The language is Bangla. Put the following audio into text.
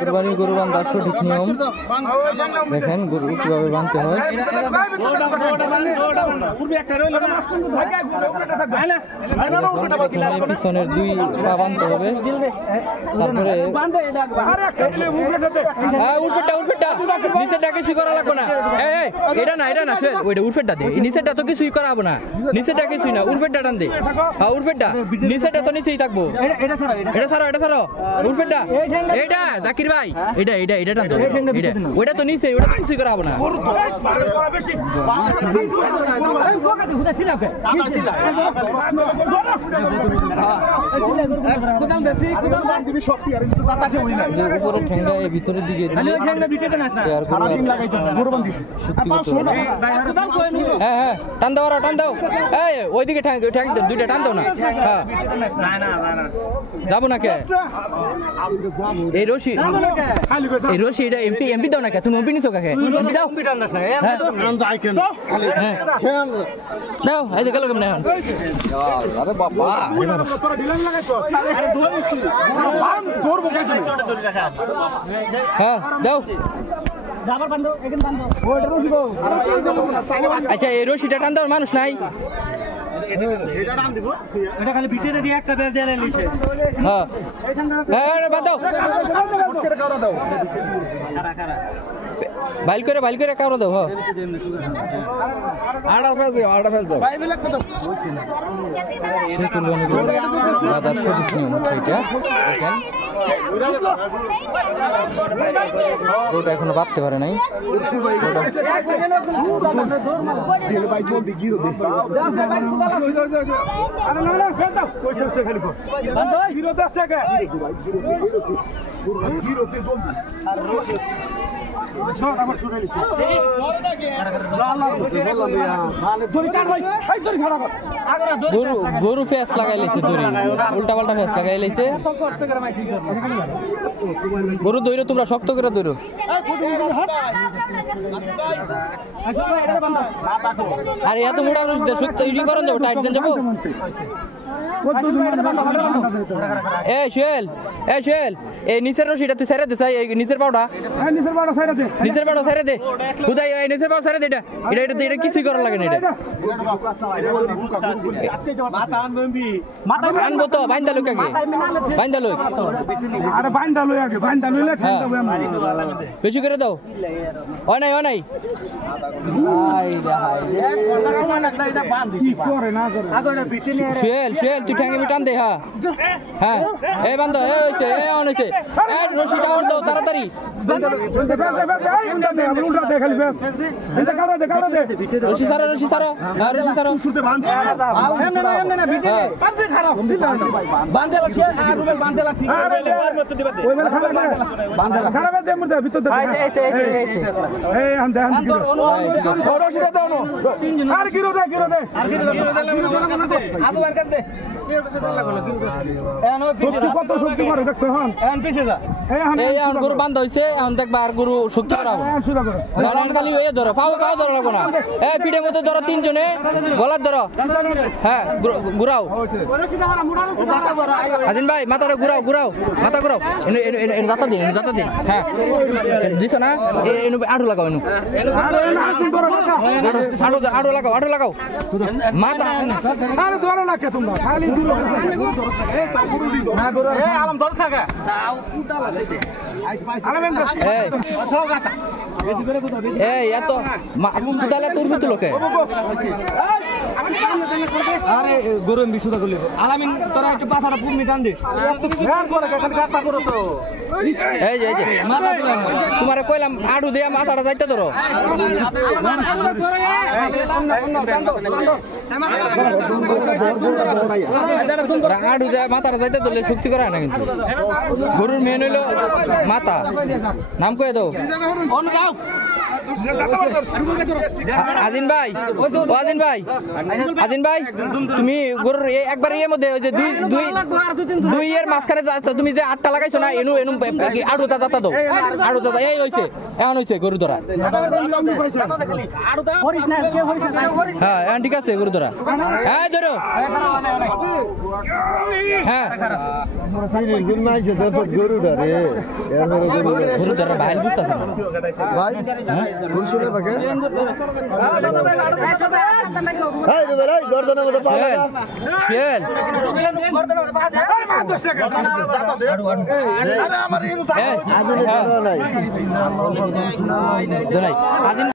কুরবানির গরু বান্ধার সঠিক নিয়ম দেখেন গরু কিভাবে বাঁধতে হয়। পিছনের দুই পা বাঁধতে হবে, তারপরে নিচেরটা কিছুই করা লাগবে না। এটা না ওইটা উর্ফেরটা দে, নিচেরটা তো কিছুই করাবো না, নিচেরটা কিছুই না, উর্ফেরটা টান দে। হ্যাঁ উর্ফেরটা, নিচেরটা তো নিচেই থাকবো। এটা ছাড়ো উর্ফেরটা, এইটা জাকির ভাই, এটা টান দে, এটা ওইটা তো নিচে, ওইটা তো কিছুই করাবো না। উপরে ঠেঙ্গা ভিতরের দিকে হ্যাঁ টান দাও, টান দাও, ওইদিকে দুইটা টান দাও না। হ্যাঁ যাবো না কে এই রশি এটা এমপি দাও না কে, তুমি এমপি নিছো কাকে দাও দাও, এই যে গেল কেমন এখন। আরে বাবা হ্যাঁ দাও। আচ্ছা এই রশিটা টান দাও, মানুষ নাই। বাইল করে কারো দাও। ওটা এখনো বাঁধতে পারে নাই। গরু ফেস লাগাই লেছে, দড়ি উল্টা পাল্টা ফেস লাগাই লেছে। গরু দইরো, তোমরা শক্ত করে দইরো। আরে এত মোটা রশি সত্য ইডি করন দেবো, টাইট দেন যাবো। শুয়েল এই নিচের রশিটা তুই ছেড়ে দে, চাই নিচের পাউডা ছেড়ে দে, কোথায় নিচের পাউডা ছেড়ে দে। এটা কিছুই করার লাগে না। এটা আনবো তো, বাইন্দা লোক আগে, বাইন্দা লোক বেশি করে দাও। হয় নাই শুয়েল তুই ঠ্যাঙ্গে টান দে। হ্যাঁ এই বান্ধব হয়েছে রশিটা ওর দাও তাড়াতাড়ি। রশি ছাড়ো গরু বান্ধ হয়েছে, এখন দেখবা আর গরু শক্তি করাবো খালি ধরো, পাও ধরো লাগবো না। পিঠের মধ্যে ধরো, তিনজনে গলার ধরো। হ্যাঁ ঘুরাও আজিন ভাই, মাথাটা ঘুরাও, মাথা ঘুরাও। যাতা দিন হ্যাঁ দিছ না, আড়ু লাগাও, আড়ু লাগাও মাথা। এই এত কুদালে তোর ভিতর লোকে আরে গরম বিশুদা করলি আলামিন তোরা একটু পাথাটা পুরমি টান দিস। এই যে তোমারে কইলাম আড়ু দিয়া মাথাটা যাইতে ধরো। আড়ু দেয়া মাথাটা যাইতে ধরলে শক্তি করা না, কিন্তু গরুর মেন হইলো মাথা। নাম কয়ে দাও। আজিন ভাই আজিন ভাই তুমি গরুর একবার এর মধ্যে ওই যে দুই এর মাঝখানে তুমি যে 8টা লাগাইছো না এনু আড়ুটা দাতা দাও আড়ুটা এই হইছে এখন হইছে গরু ধরা হ্যাঁ এখন ঠিক আছে গরু ধরা হ্যাঁ ধরো হ্যাঁ গরু ধরা ভাই বুঝতেছে না